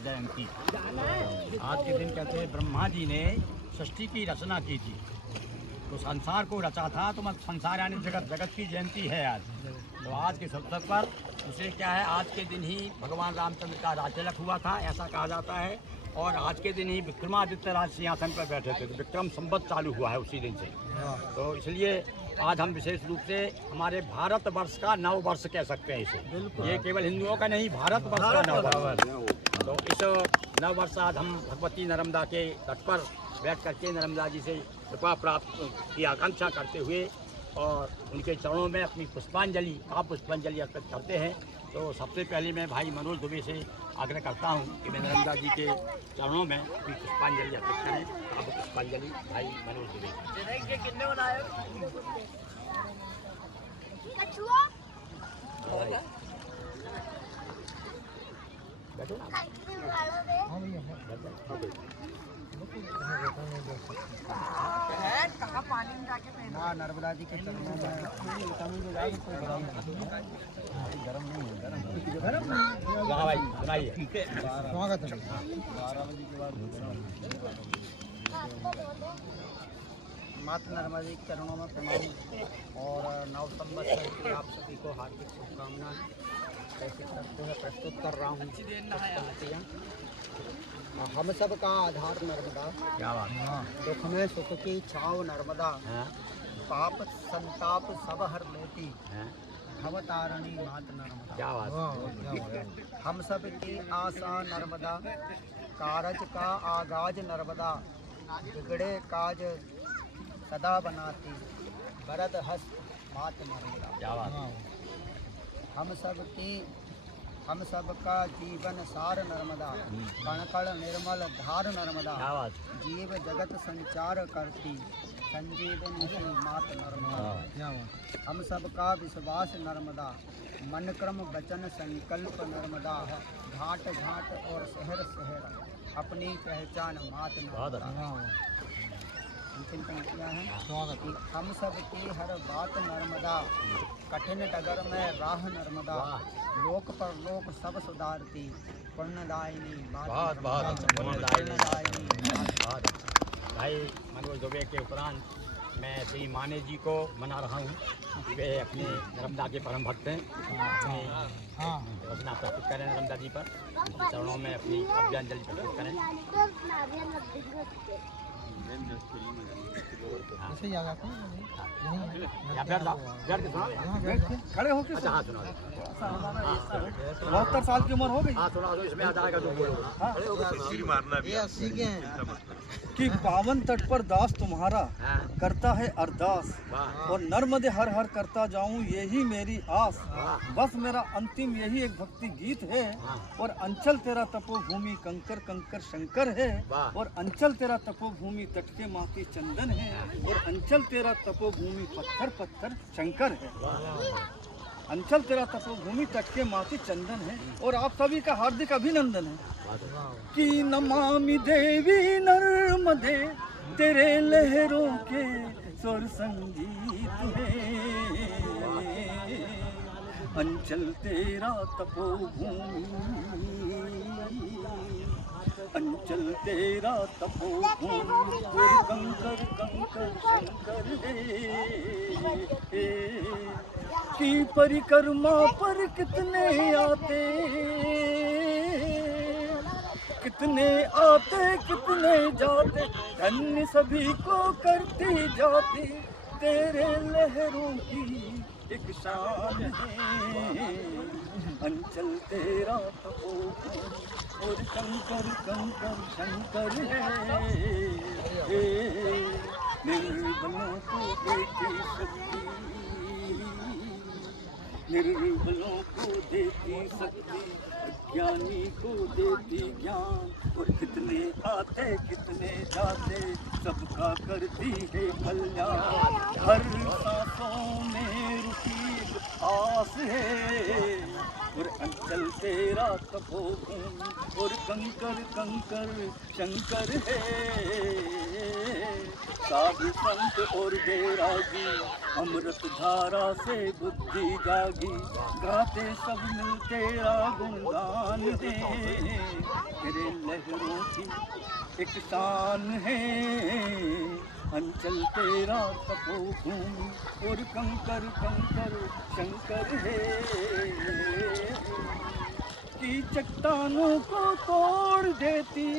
जयंती। आज के दिन कहते हैं ब्रह्मा जी ने सृष्टि की रचना की थी, तो संसार को रचा था, तो मतलब संसार यानी जगत, जगत की जयंती है आज। तो आज के अवसर पर उसे क्या है, आज के दिन ही भगवान रामचंद्र का राज्यलक हुआ था, ऐसा कहा जाता है। और आज के दिन ही विक्रमादित्य राज सिंहासन पर बैठे थे, तो विक्रम संवत चालू हुआ है उसी दिन से। तो इसलिए आज हम विशेष रूप से हमारे भारत वर्ष का नव वर्ष कह सकते हैं इसे। ये केवल हिंदुओं का नहीं, भारत वर्ष का नव वर्ष। तो इस नव वर्ष आज हम भगवती नर्मदा के तट पर बैठ करके नर्मदा जी से कृपा प्राप्त की आकांक्षा करते हुए और उनके चरणों में अपनी पुष्पांजलि अर्पित करते हैं। तो सबसे पहले मैं भाई मनोज दुबे से आग्रह करता हूँ कि मैं नर्मदा जी के चरणों में अपनी पुष्पांजलि अर्पित करें। आप पुष्पांजलि भाई मनोज दुबे। कहाँ पानी में जाके माँ नर्मदा जी के चरणों में गरम नहीं है, गरम भाई सुनाइए। स्वागत है। 12 बजे के बाद माता नर्मदा जी के चरणों में प्रणाम और नव संवत्सर की आप सभी को हार्दिक शुभकामनाएं। ऐसे करते हुए प्रस्तुत कर रहा हूँ। हम सब का आधार नर्मदा, क्या बात। दुख में सुख की छाव नर्मदा, पाप संताप सब हर लेती, भवतारिणी मात नर्मदा। क्या बात। हम सब की आशा नर्मदा, कारज का आगाज नर्मदा, बिगड़े काज सदा बनाती, वरद हस्त मात नर्मदा। क्या बात। हम सबका जीवन सार नर्मदा, कण कण निर्मल धार नर्मदा, जीव जगत संचार करती, संजीवनी मात नर्मदा। हम सबका विश्वास नर्मदा, मन क्रम वचन संकल्प नर्मदा, घाट घाट और शहर शहर अपनी पहचान मात नर्मदा। अंतिम पंक्तियाँ हैं। हम सब की हर बात नर्मदा, कठिन डगर में राह नर्मदा, लोक पर लोक सब सुधारती, पुण्यदायिनी बहुत बहुत पुण्यदायिनी। भाई मनोज दुबे के उपरांत मैं श्री माने जी को मना रहा हूँ। वे अपने नर्मदा के परम भक्त हैं। रचना प्रस्तुत करें नर्मदा जी पर, उनके चरणों में अपनी काव्यांजलि प्रस्तुत करें। खड़े होके अच्छा हाँ सुना। 72 साल की उम्र हो गई। हाँ सुना दो, इसमें आ जाएगा जो बोलो। कि पावन तट पर दास तुम्हारा करता है अरदास, और नर्मदे हर हर करता जाऊं यही मेरी आस। बस मेरा अंतिम यही एक भक्ति गीत है, और अंचल तेरा तपोभूमि कंकर कंकर शंकर है, और अंचल तेरा तपोभूमि तट के माटी चंदन है, और अंचल तेरा तपोभूमि पत्थर पत्थर शंकर है। अंचल तेरा तपोभूमि तट के माटी चंदन है। और आप सभी का हार्दिक अभिनंदन है कि नमामि देवी नर्मदे, तेरे लहरों के स्वर संगीत है। अंचल तेरा तपोभूमि, अंचल तेरा तपोभूमि, कंकर कंकर शंकर है। की परिक्रमा पर कितने आते, कितने जाते, धन्य सभी को करती जाती, तेरे लहरों की एक शान है। अंचल तेरा तपोभूमि और कंकर कंकर शंकर है। निर्बलों को देती शक्ति, निर्बलों को देती शक्ति, ज्ञानी को देती ज्ञान, और कितने आते कितने जाते, सबका करती है कल्याण। हर सांसों में रुकी एक आस है, और अंचल तेरा तपोभूमि और कंकर कंकर शंकर है। साधु संत और बैरागी, अमृत धारा से बुद्धि जागी, गाते सब मिल तेरा गुणगान दे। तेरे लहरों की एक शान है, अंचल तेरा तपोभूमि और कंकर कंकर शंकर है। कि चट्टानों को तोड़ देती,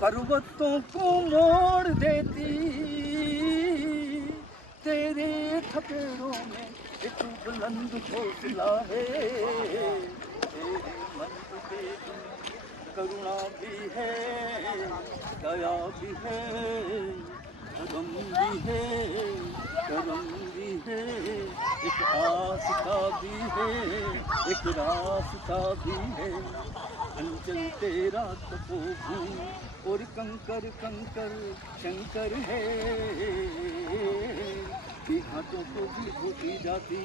पर्वतों को मोड़ देती, तेरे थपेड़ों में एक बुलंद हौसला है। तेरे मन पे करुणा भी है, दया भी है, धर्म भी है, कर्म भी है, एक आस्था भी है, एक रास्ता भी है। अंचल तेरा तपोभूमि और कंकर कंकर शंकर है। कि घाटों को भी धोती जाती,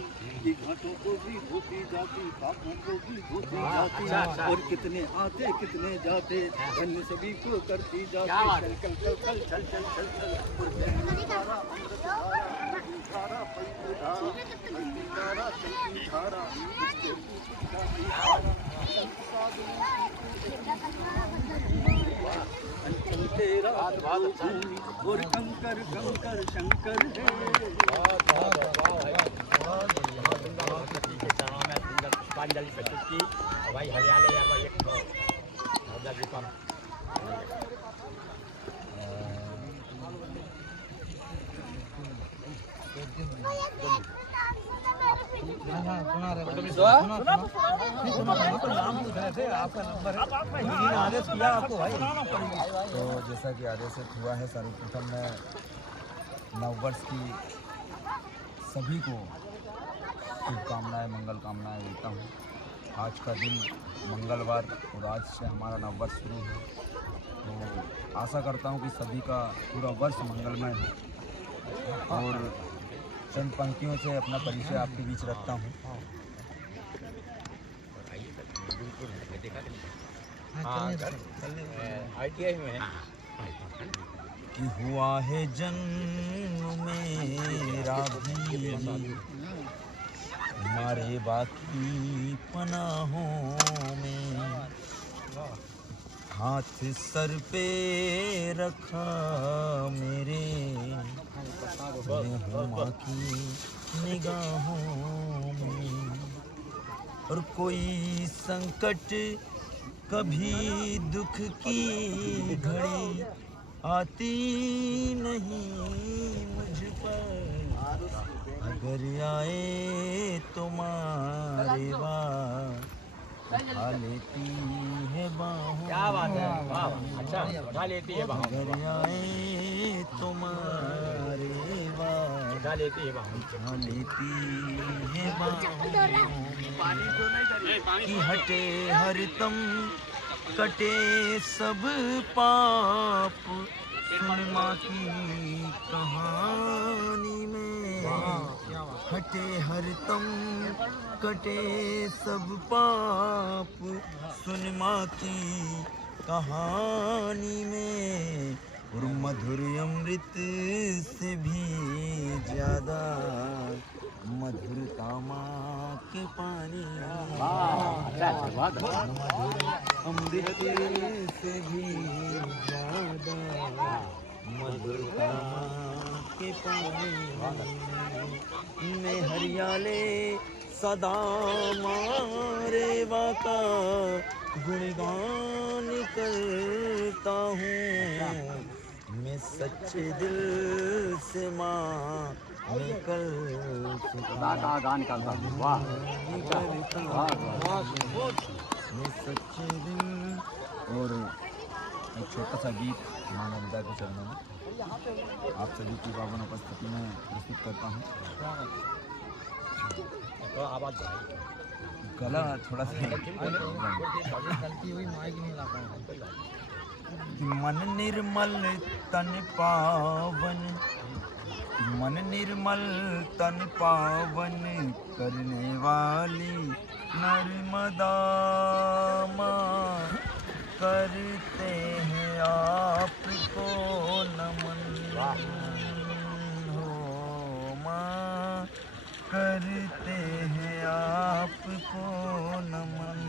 कि घाटों को भी धोती जाती, पापों को भी धोती जाती, और कितने आते कितने जाते, धन्य सभी को करती जाती। चल चल चल चल चल चल चल और धारा अमृत धारा, धारा पवित्र धारा, पवित्र धारा चलती धारा, उसके ऊपर जाती धारा, संत साधुओं की अंचल तेरा भूमि और कंकर कंकर शंकर है। पुष्पांजलि प्रस्तुत की भाई हरियाणा या भाई एक राजा जी का तो जैसा कि आदेशित हुआ है, सर्वप्रथम मैं नववर्ष की सभी को शुभकामनाएं मंगल कामनाएं देता हूँ। आज का दिन मंगलवार और आज से हमारा नववर्ष शुरू है, तो आशा करता हूँ कि सभी का पूरा वर्ष मंगलमय हो। और चंद पंक्तियों से अपना परिचय आपके बीच रखता हूँ। कि हुआ है जन्म मेरा भी हमारे बाकी पनाहों में, हाथ सर पे रखा मेरे, मैं हूँ माँ की निगाहों में। और कोई संकट कभी दुख की घड़ी आती नहीं मुझ पर, अगर आए तो मारे उठा लेती है बाहों। क्या बात है, वाह, अच्छा उठा लेती है बाहों। अगर आए तो मारे उठा लेती है बाहों। उठा लेती है बाहों। कि हटे हर तम कटे सब पाप, सुन माँ की कहानी में। हटे हर तम कटे सब पाप, सुन माँ की कहानी में। और मधुर अमृत से भी ज्यादा मधुरता माँ के पानी। मधुर अमृत से भी ज्यादा मधुरता माँ के पानी। मैं हरियाले सदा मारे वाका गुणगान करता हूँ। मैं सच्चे दिल से माँ निकल का गान करता हूँ, वाह। मैं सच्चे दिल। और एक छोटा सा गीत माँ नमिता के चरणों में आप सभी की पावन उपस्थिति में प्रस्तुत करता हूँ। आवाज गला थोड़ा सा गलती हुई, माइक नहीं ला पाया। मन निर्मल तन पावन, मन निर्मल तन पावन करने वाली नर्मदा माँ, करते हैं आप आपको नमन हो माँ, करते हैं आपको नमन।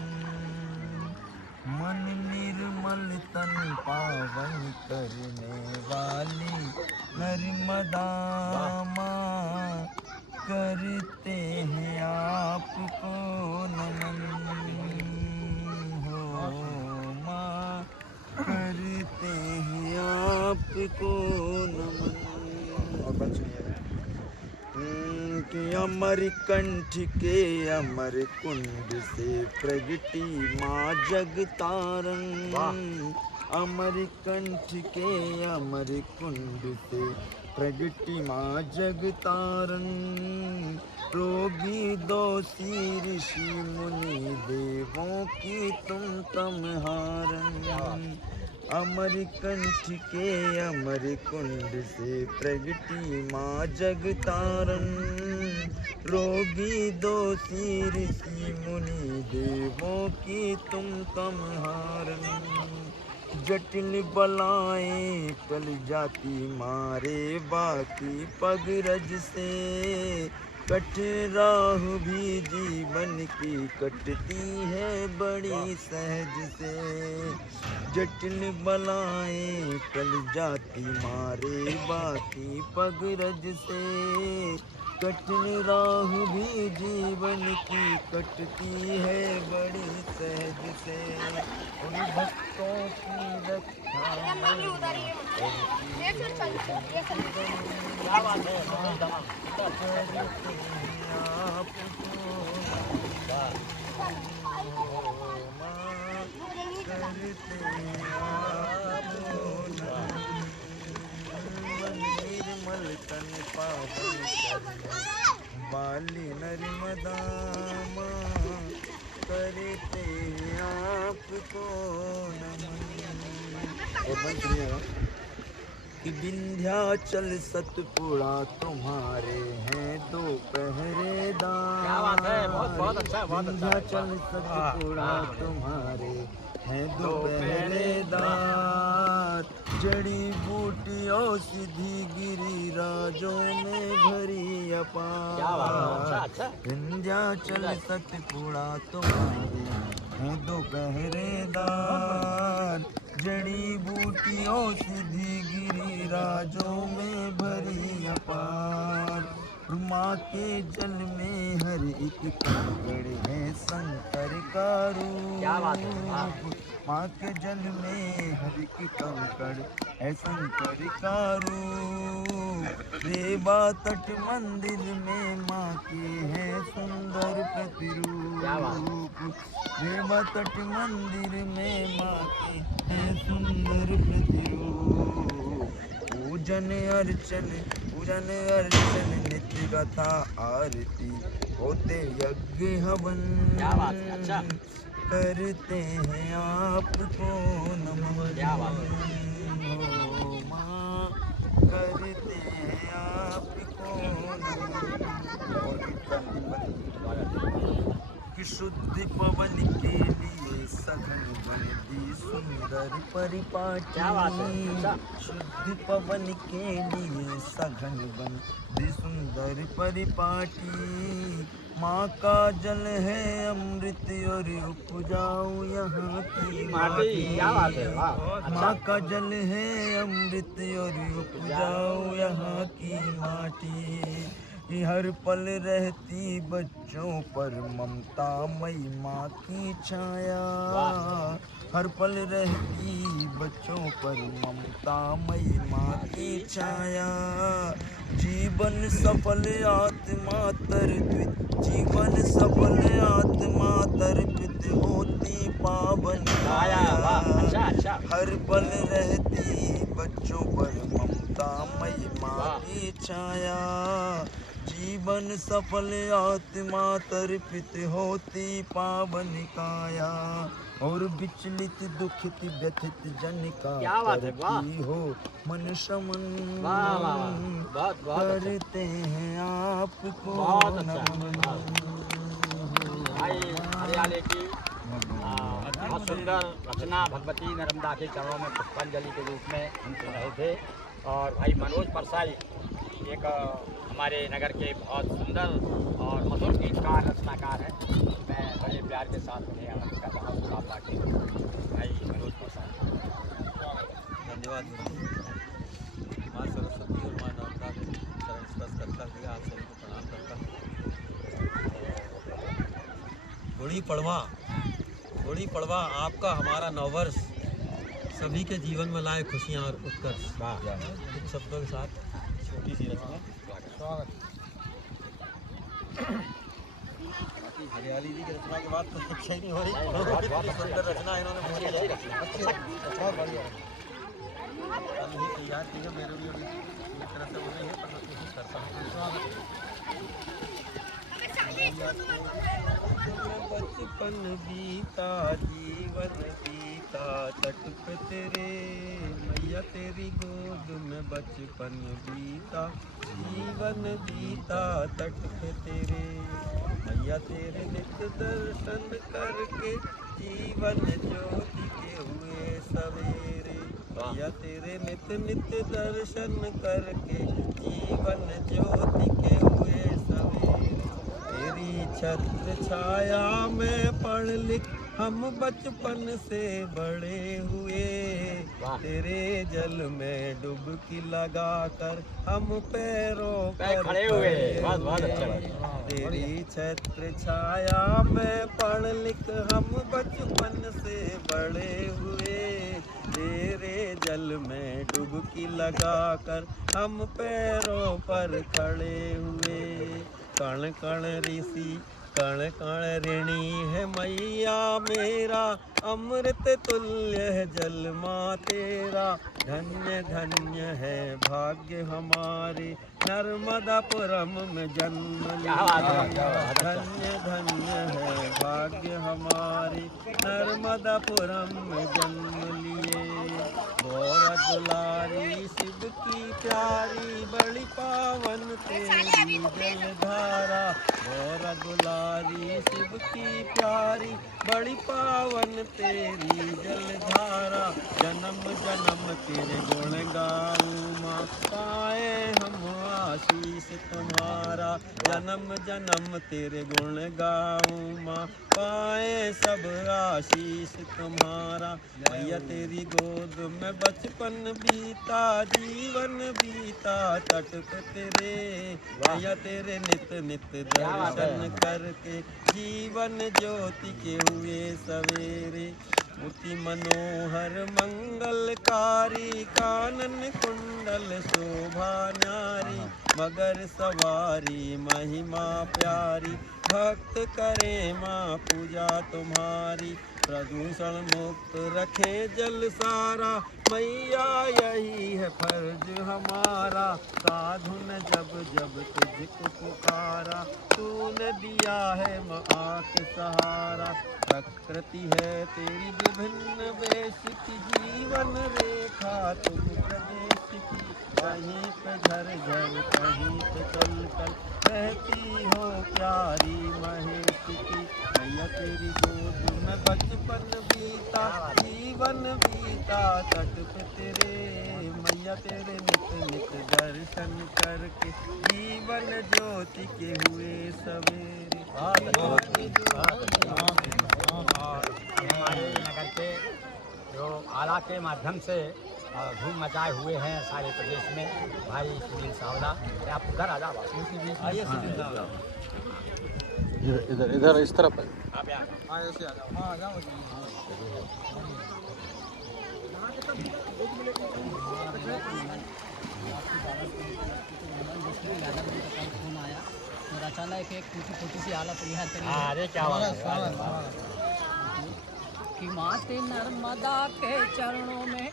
मन निर्मल तन पावन करने वाली नर्मदा माँ, करते हैं आपको नमन हो माँ, करते हैं आपको नमन। कि अमर कंठ के अमर कुंड से प्रगटी माँ जगतारण, अमर कंठ के अमर कुंड से प्रगटी माँ जगतारण। रोगी दोषी ऋषि मुनि देवों की तुम तमहारन, अमर कंठ के अमर कुंड से प्रगटी माँ जगतारण। रोगी दोषी ऋषि मुनि देवों की तुम तमहारन। जटिल बलाएं टल जाती मारे बाकी पगरज से, कठ राह भी जीवन की कटती है बड़ी सहज से। जटिल बलाएं टल जाती मारे बाकी पगरज से, कठिन राह भी जीवन की कटती है बड़ी सहज से। उन भक्तों की रक्षा निर्मल तन पावन वाली नर्मदा माँ, करते आपको नमन। कि विंध्याचल सतपुड़ा तुम्हारे हैं दो पहरेदार। क्या बात है, बहुत बहुत अच्छा, बहुत अच्छा। विंध्याचल सतपुड़ा तुम्हारे हैं दो पहरेदार। जड़ी बूटियों सीधी गिरिराजों में भरी अपार। क्या बात है, अच्छा अच्छा। विंध्याचल सतपुड़ा तुम्हारे हैं दो पहरेदार। जड़ी बूटियों सीधी गिरिराजों में भरी अपार। माँ के जल में हर एक कंकड़ है शंकर का रूप। क्या बात है, हाँ। माँ के जल में हर एक कंकड़ है शंकर का रूप। रेवा तट मंदिर में माँ के है सुंदर प्रतिरूप। क्या बात। रेवा तट मंदिर में माँ के है सुंदर प्रतिरूप। पूजन अर्चन नित्य कथा आरती होते यज्ञ हवन। क्या बात है, अच्छा। करते हैं आपको नमन। क्या बात है। हो माँ, करते हैं आपको नमन। कि शुद्ध पवन के लिए सघन बन दी सुंदर परिपाटी। क्या बात है, अच्छा। शुद्ध पवन के लिए सघन बन दी सुंदर परिपाटी। माँ का जल है अमृत और उपजाऊ यहाँ की माटी। क्या बात है, वाह, माँ का जल है अमृत और उपजाऊ यहाँ की माटी। हर पल रहती बच्चों पर ममता मई माँ की छाया। हर पल रहती बच्चों पर ममता मई माँ की छाया। जीवन सफल आत्मा तर्पित, जीवन सफल आत्मा तर्पित होती पावन आया, वाह, अच्छा अच्छा। हर पल रहती बच्चों पर ममता मई माँ की छाया। जीवन सफल आत्मा तर्पित होती पावन काया। और विचलित दुखित व्यथित जन का क्या बात है, वाह। करती हो मन शमन। वाह, वाह, वाह, बहुत बहुत अच्छा। करते हैं आपको बहुत अच्छा, नमन। भाई हरियाणा की बहुत सुंदर रचना भगवती नर्मदा के चरणों में पुष्पांजलि के रूप में हम सुन रहे थे। और भाई मनोज परसाई एक हमारे नगर के बहुत सुंदर और मधुर गीतकार रचनाकार हैं। मैं बड़े प्यार के साथ उन्हें आमंत्रित करता हूँ मुकाबला के भाई मनोज परसाई। धन्यवाद। माँ सरस्वती और माँ नर्मदा को चरण स्पर्श करता हुए आप सभी को प्रणाम करता हूँ। गुड़ी पड़वा आपका हमारा नववर्ष सभी के जीवन में लाए खुशियाँ और उत्कर्ष। इन शब्दों के साथ छोटी सी रचना। स्वागत। हरियाली जी की रचना के बाद तो अच्छा ही नहीं हो रही। इतनी सुंदर रचना इन्होंने बोली है। बहुत बढ़िया। नहीं तैयार की है मेरे लिए एक तरह से वो नहीं है, पर मैं कोशिश करता हूँ। बचपन बीता जीवन बीता तट पे तेरे, मैया तेरी गोद में बचपन बीता जीवन बीता तट पे तेरे, मैया तेरे नित्य दर्शन करके जीवन ज्योति के हुए सवेरे, मैया तेरे नित्य दर्शन करके जीवन ज्योति के हुए सवेरे, तेरी छत्र छाया में पढ़ लिख हम बचपन से बड़े हुए, तेरे जल में डुबकी लगाकर हम पैरों पर खड़े हुए। बहुत अच्छा। तेरी छत्र छाया में पढ़ लिख हम बचपन से बड़े हुए, तेरे जल में डुबकी लगाकर हम पैरों पर खड़े हुए, कण कण ऋषि कण कण ऋणी है मैया मेरा, अमृत तुल्य है जल माँ तेरा, धन्य धन्य है भाग्य हमारे नर्मदापुरम में जन्म लिया, धन्य धन्य है भाग्य हमारे नर्मदापुरम में जन्म लिए, गौर दुलारी शिव की प्यारी बड़ी पावन तेरी जलधारा, गौर दुलारी शिव की प्यारी बड़ी पावन तेरी जलधारा, जन्म जन्म तेरे गुण गाऊं माँ पाए हम आशीष तुम्हारा, जन्म जन्म तेरे गुण गाऊं माँ पाए सब आशीष तुम्हारा, मैया तेरी गोद में बचपन बीता जीवन बीता तट पे तेरे, मैया तेरे नित दर्शन करके जीवन ज्योति के हुए सवेरे, मूर्ति मनोहर मंगलकारी कानन कुंडल शोभा न्यारी, मगर सवारी महिमा प्यारी, भक्त करे माँ पूजा तुम्हारी, प्रदूषण मुक्त रखे जल सारा, मैया यही है फर्ज हमारा, साधु ने जब जब तुझको पुकारा, तूने दिया है माँ के सहारा, प्रकृति है तेरी विभिन्न वेश की, जीवन रेखा तुम प्रदेश की, कहीं पे झरझर कहीं पे चल चल रहती हो प्यारी महेश की, मैया तेरी गोद में बचपन बीता जीवन बीता तट पे तेरे, मैया तेरे नित दर्शन करके जीवन ज्योति के हुए सवेरे। हमारे नगर के जो आला के माध्यम से धूम मचाए हुए हैं सारे प्रदेश में भाई सुनील सावला, आप उधर आ जाओ, आइए सुनील साहब, इधर इधर इस तरफ है। आप यहाँ हाँ ऐसे आ जाओ। हाँ आ जाओ। फोन आया और अचानक एक छोटी सी आला तैयार करी अरे क्या बात है कि माते नर्मदा के चरणों में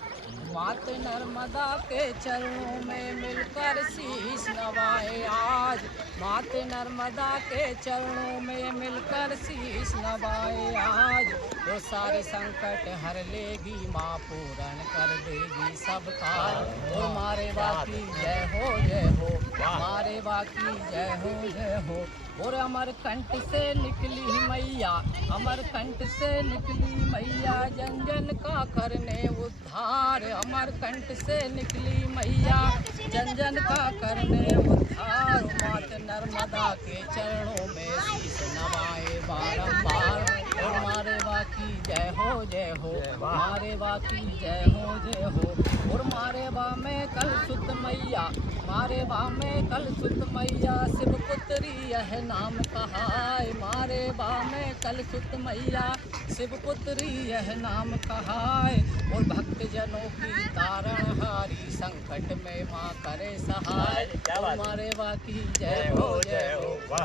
मात नर्मदा के चरणों में मिलकर शीश नवाए आज। मात नर्मदा के चरणों में मिलकर शीश नवाए आज। वो सारे संकट हर लेगी माँ, पूर्ण कर देगी सब काज। और मारे बाकी जय हो मारे बाकी जय हो। और अमरकंठ से निकली मैया, अमरकंठ से निकली मैया, जन जन का करने उद्धार। अमरकंठ से निकली मैया, जन जन का करने उद्धार। मात नर्मदा के चरणों में शीश नवाए बारंबार। और मारे बाकी जय हो मारे बाकी जय हो। और मारे बा में कल सुत मैया, मारे बा में कल सुत मैया, शिव पुत्री यह नाम कहाय। मारे बा में कल सुत मैया, शिव पुत्री यह नाम कहाय। और भक्त जनों की तारण हारी, संकट में माँ करे सहाय। और मारे बाकी जय हो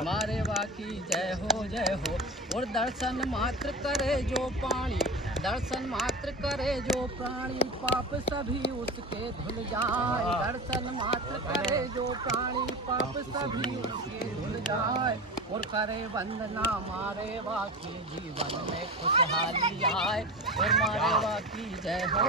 मारे बाकी जय हो। और दर्शन मात्र करे जो प्राणी, दर्शन मात्र करे जो प्राणी, पाप सभी उसके धुल जाए। दर्शन मात्र करे जो प्राणी, पाप सभी उसके धुल जाए। और करे वंदना मारे बाकी, जीवन में खुशहाली आए। और मारे बाकी जय हो।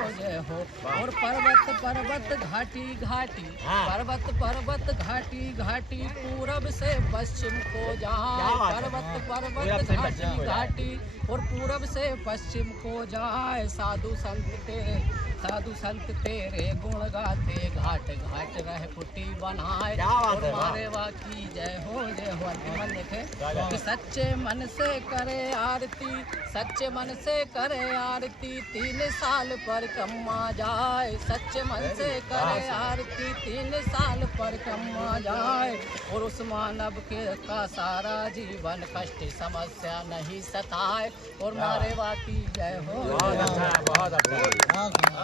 और पर्वत पर्वत घाटी घाटी, पर्वत पर्वत घाटी घाटी, पूरब से पश्चिम को जाए। पर्वत पर्वत घाटी घाटी, और पूरब से पश्चिम को जाए। साधु संत तेरे गुण गाते, घाट घाट रह कुटी बनाए। और मारे बाकी जय हो अंतिम लिखे कि सच्चे मन से करे आरती, सच्चे मन से करे आरती, 3 साल पर कम्मा जाए। सच्चे मन से करे आरती, 3 साल पर कम्मा जाए। और उस मानव के का सारा जीवन कष्ट समस्या नहीं सताए। और मारे बाकी जय हो बहुत अच्छा।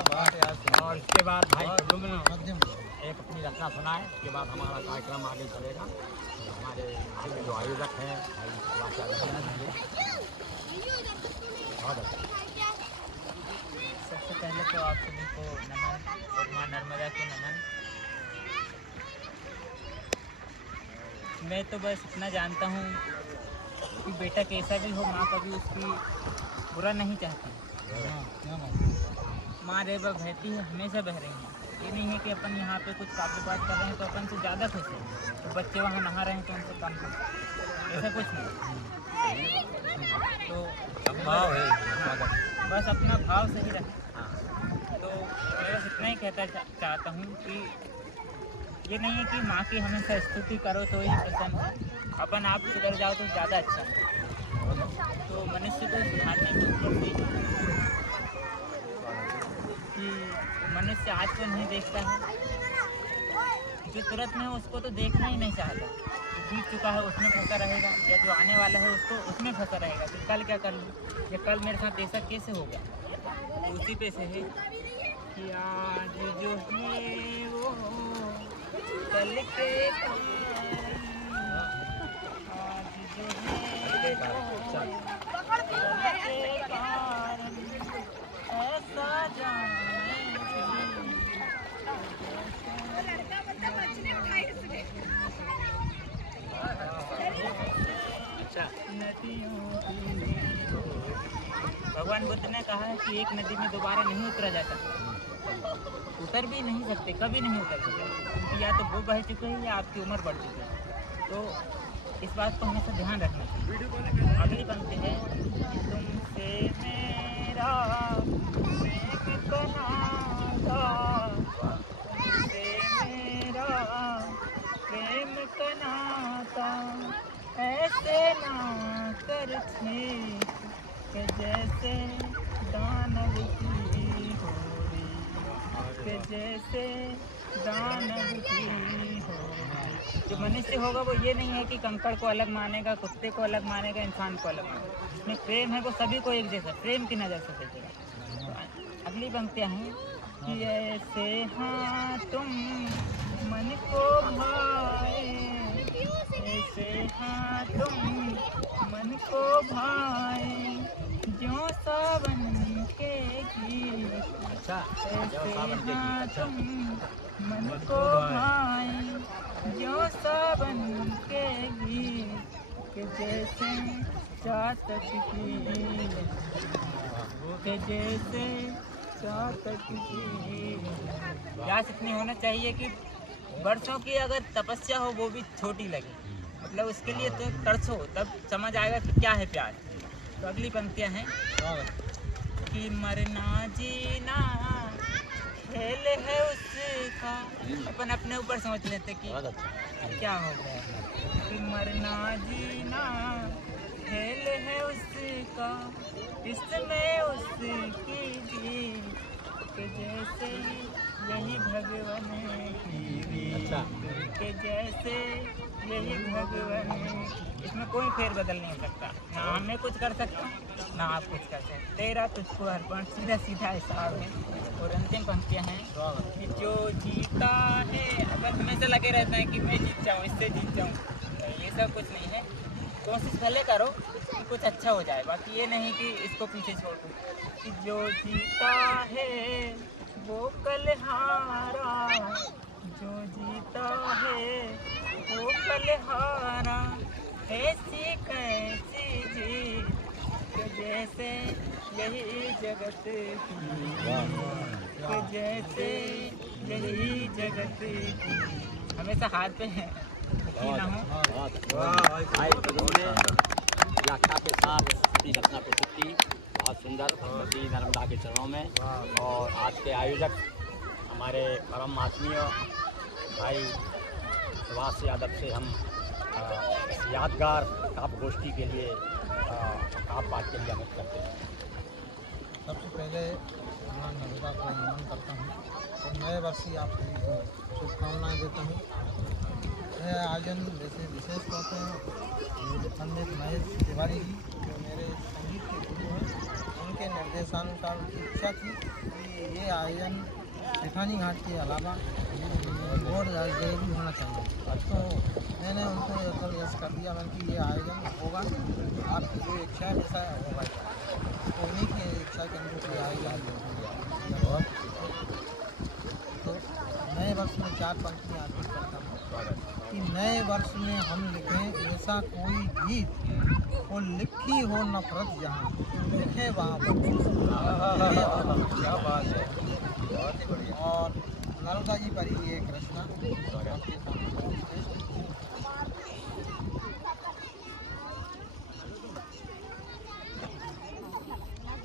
और इसके बाद भाई एक अपनी रचना सुनाए, उसके बाद हमारा कार्यक्रम आगे चलेगा। हमारे जो आयोजक हैं बहुत अच्छा। सबसे पहले तो आप सभी को नमन और माँ नर्मदा को नमन। मैं तो बस इतना जानता हूँ कि बेटा कैसा भी हो, माँ कभी उसकी बुरा नहीं चाहती। माँ रे बहती है, हमेशा बह रही है। ये नहीं है कि अपन यहाँ पे कुछ कारोबार कर रहे हैं तो अपन से ज़्यादा खुश हैं, तो बच्चे वहाँ नहा रहे हैं तो उनसे कम है, ऐसा कुछ नहीं। तो भाव है, बस अपना भाव सही रखें। तो मैं बस इतना ही कहता चाहता हूँ कि ये नहीं है कि माँ की हमेशा स्तुति करो तो ही प्रसन्न हो, अपन आप सुधर जाओ तो ज़्यादा अच्छा है। तो मनुष्य को सुधारने की ऊपर कि मनुष्य आज को नहीं देखता है, जो तुरंत में उसको तो देखना ही नहीं चाहता। जो बीत चुका है उसमें फंसा रहेगा, या जो आने वाला है उसको उसमें फंसा रहेगा। तो कल क्या कर लूँ, या कल मेरे साथ ऐसा कैसे होगा। तो उसी पे से है कि आज जो है वो कल के आज जो है ऐसा जाने भगवान बुद्ध ने कहा है कि एक नदी में दोबारा नहीं उतरा जाता, उतर भी नहीं सकते, कभी नहीं उतर सकते, क्योंकि या तो वो बह चुके हैं या आपकी उम्र बढ़ चुकी है। तो इस बात को हमेशा ध्यान रखना चाहिए। अगली पंक्ति है, तुमसे मेरा एक नाता, तुमसे मेरा प्रेम का नाता, ऐसे ना कर छेक के जैसे दानव की होरी, के जैसे दानव की होरी। जो मनुष्य होगा वो ये नहीं है कि कंकड़ को अलग मानेगा, कुत्ते को अलग मानेगा, इंसान को अलग मानेगा। जिसमें प्रेम है वो सभी को एक जैसा प्रेम की नज़र से देखेगा। तो अगली पंक्तियाँ हैं कि ऐसे हाँ तुम मन को भाए, ऐसे हाँ तुम मन को भाए, जो सावन के की अच्छा ऐसे सावन के हाँ गीत, अच्छा। तुम मन को भाए जो सावन के गीत के जैसे चातक की के जैसे चातक की। प्यास इतनी होना चाहिए कि वर्षों की अगर तपस्या हो वो भी छोटी लगे, मतलब उसके लिए तो तरसो, तब समझ आएगा कि क्या है प्यार। तो अगली पंक्तियाँ हैं कि मरना जीना खेल है उसका, अपन अपने ऊपर समझ लेते कि बहुत अच्छा। क्या हो गया, कि मरना जीना खेल है उसका, इसमें उसकी जीत के जैसे यही भगवान की अच्छा। रीत के जैसे यही भगवान। इसमें कोई फेर बदल नहीं हो सकता, ना हमें कुछ कर सकता ना आप कुछ कर सकते। तेरा तुझको अर्पण, सीधा सीधा हिसाब है। और अंतिम पंक्तियाँ हैं कि जो जीता है, अपन हमेशा लगे रहते हैं कि मैं जीत जाऊँ, इससे जीत जाऊँ, ये सब कुछ नहीं है। कोशिश भले करो कि कुछ अच्छा हो जाए, बाकी ये नहीं कि इसको पीछे छोड़ दो। कि जो जीता है वो कल हारा, जो जीता है वो कल हारा, ऐसी कैसी जीत कि जैसे यही जगत की, कि जैसे यही जगत की। हमेशा हाथ पे दुखी ना हो। भाई उन्होंने व्याख्या के साथ अपनी रचना प्रस्तुत की, बहुत सुंदर भगवती नर्मदा के चरणों में। और आज के आयोजक हमारे परम आत्मीय भाई सुभाष यादव से हम इस यादगार काव्य गोष्ठी के लिए काव्य पाठ के लिए अनुरोध करते हैं। सबसे पहले माँ नर्मदा को नमन करता हूँ और नए वर्ष की आप सभी को शुभकामनाएं देता हूँ। यह आयोजन जैसे विशेष तौर पर पंडित महेश तिवारी जी जो मेरे संगीत के गुरु हैं, उनके निर्देशानुसार उनकी इच्छा थी कि ये आयोजन सेठानी घाट के अलावा और जगह भी होना चाहिए। तो मैंने उनको कल यस कर दिया, मैंने कि ये आयोजन होगा, आपकी जो इच्छा है वैसा होगा। तो उन्हीं की इच्छा के अनुरूप ये आयोजन होगा। तो नए वर्ष में 4 पंक्तियाँ अर्पित करता हूँ कि नए वर्ष में हम लिखें ऐसा कोई गीत और लिखी हो नफरत जहाँ लिखे वहाँ पर। क्या बात है, बहुत ही बढ़िया। और नर्मदा जी पर ही एक रचना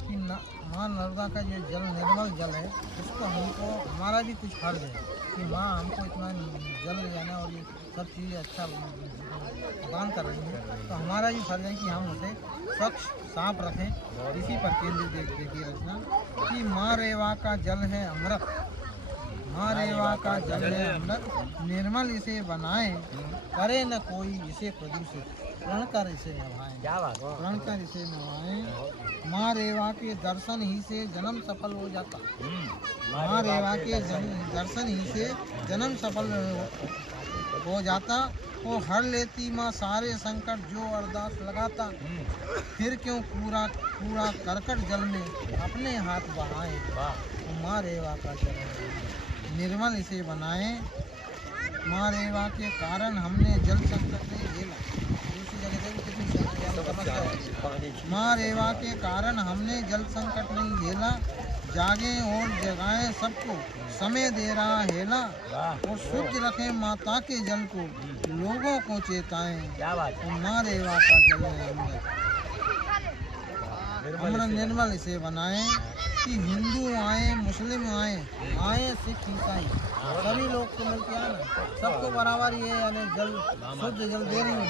कि माँ नर्मदा का जो जल निर्मल जल है, उसको हमको हमारा भी कुछ फर्ज है कि माँ हमको इतना जल ले जाना और ये सब चीज़ें अच्छा प्रदान कर रही हैं, तो हमारा भी फर्ज है कि हम उसे स्वच्छ साफ रखें। इसी पर केंद्रित देखिए रचना कि माँ रेवा का जल है अमृत, माँ रेवा का जल है अमृत, निर्मल इसे बनाए, करे न कोई इसे प्रदूषित, प्रण कर इसे नभाएं, प्रण कर इसे नभाएं। माँ रेवा के दर्शन ही से जन्म सफल हो जाता, माँ रेवा के दर्शन ही से जन्म सफल हो जाता। वो हर लेती माँ सारे संकट जो अरदास लगाता, फिर क्यों पूरा पूरा करकट जल में अपने हाथ बहाए। तो माँ रेवा का जल निर्मल इसे बनाए, माँ रेवा के कारण हमने जल संकट नहीं झेला। दूसरी जगह देखो कितनी समस्या है। माँ रेवा के कारण हमने जल संकट नहीं झेला, जागे और जगाए सबको समय दे रहा हेला, और शुद्ध रखे माता के जल को लोगों को चेताएं। और माँ रेवा का जल है अमृत निर्मल इसे बनाएं कि हिंदू आए मुस्लिम आए सिख ईसाई सभी लोग को मिलके आए ना, सबको बराबर ये यानी जल शुद्ध जल दे रही है।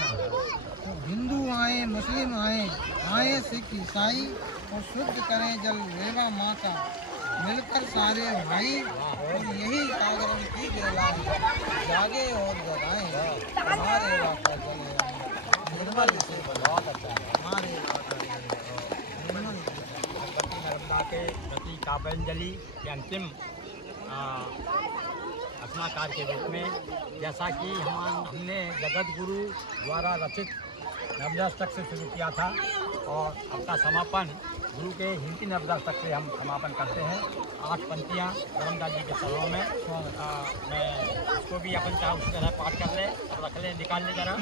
तो हिंदू आए मुस्लिम आए सिख ईसाई और शुद्ध करें जल रेवा माँ का, मिलकर सारे भाई और यही जागरण की जलाए, जागे और जगाएं। हमारे रेवा का जल है निर्मल इसे बहुत अच्छा है। हमारे नर्मदा के प्रति काव्यांजलि के अंतिम रचनाकार के रूप में, जैसा कि हमने जगत गुरु द्वारा रचित नर्मदाष्टक से शुरू किया था, और अपना समापन गुरु के हिंदी नवदस्तक से हम समापन करते हैं। 8 पंक्तियाँ धर्मदास जी के सभा में मैं इसको भी अपन चाहे उसी तरह पाठ कर ले, रख ले, निकाल ले जरा।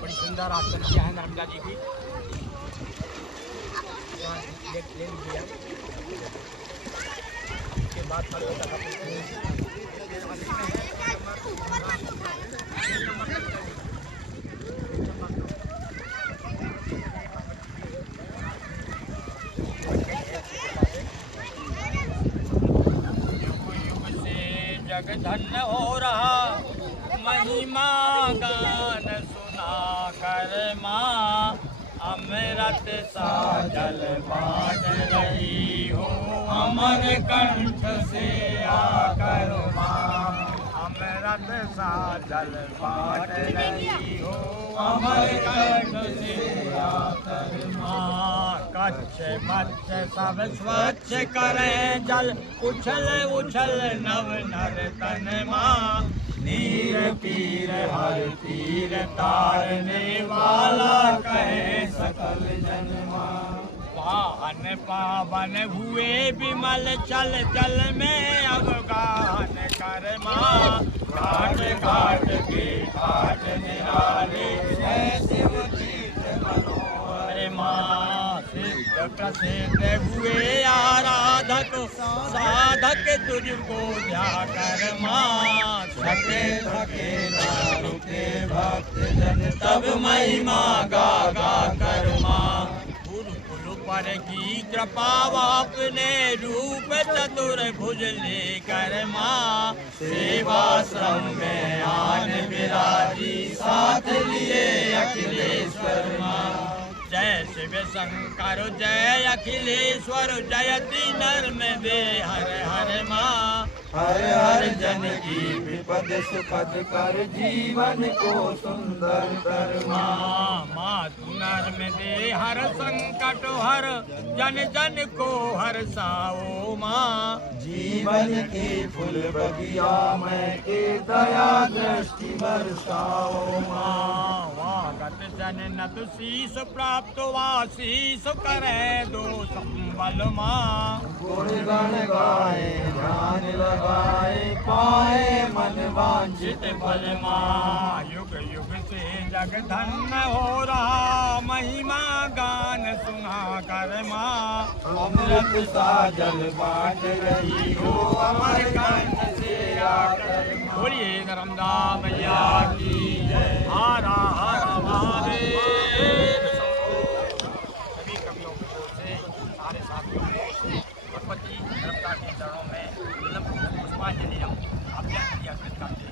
बड़ी सुंदर 8 पंक्तियाँ हैं धर्मदास जी की। ले लीजिए आप। इसके बाद जग धन्य हो रहा महिमा गान सुना कर माँ, अमृत सा जल बाँट रही हो अमर कंठ से आकर माँ, अमृत सा जल बाँट रही हो अमर कंठ से आकर माँ। कच्छ मच्छ सब स्वच्छ करें जल, उछल उछल नव नर तन माँ, नीर पीर हर तीर तारने वाला कहे सकल जन माँ। पावन पावन हुए विमल चल जल में अवगाहन कर माँ, घाट घाट के घाट निराले शिव तीर्थ मनोहर माँ। सिद्ध प्रसिद्ध हुए आराधक साधक तुझको ध्या कर माँ, थके थके ना रुके भक्त जन तब महिमा गा गा कर माँ। गुरुकुल पर की कृपा अपने रूप चतुर्भुज लेकर माँ, सेवाश्रम में आन विराजी साथ लिए अखिलेश्वर माँ। जय शिव शंकर जय अखिलेश्वर, जयति नर में दे हर हर माँ। हर हर जन की विपद सुखद कर जीवन को सुंदर कर माँ। माँ तू नर में दे हर संकट हर, जन जन को हर साओ माँ। जीवन की फूल बगिया में के दया दृष्टि बरसाओ माँ। वागत जन नत शीस प्राप्त वाशीस करे दो संबल माँ। गुण गण गाए ध्यान लगाए पाए मन वांछित फल माँ। युग युग से जग धन्य हो रहा महिमा गान सुना कर माँ, अमृत सा जल बाँट रही हो अमर कंठ से आकर माँ। बोलिए धर्मदास मैया की जय। हरा हरा महादेव। सभी कवियों की ओर से, सारे साथियों की ओर से भगवती धर्मदास के चरणों में पुष्पांजलि हम आप अर्पित करते हैं।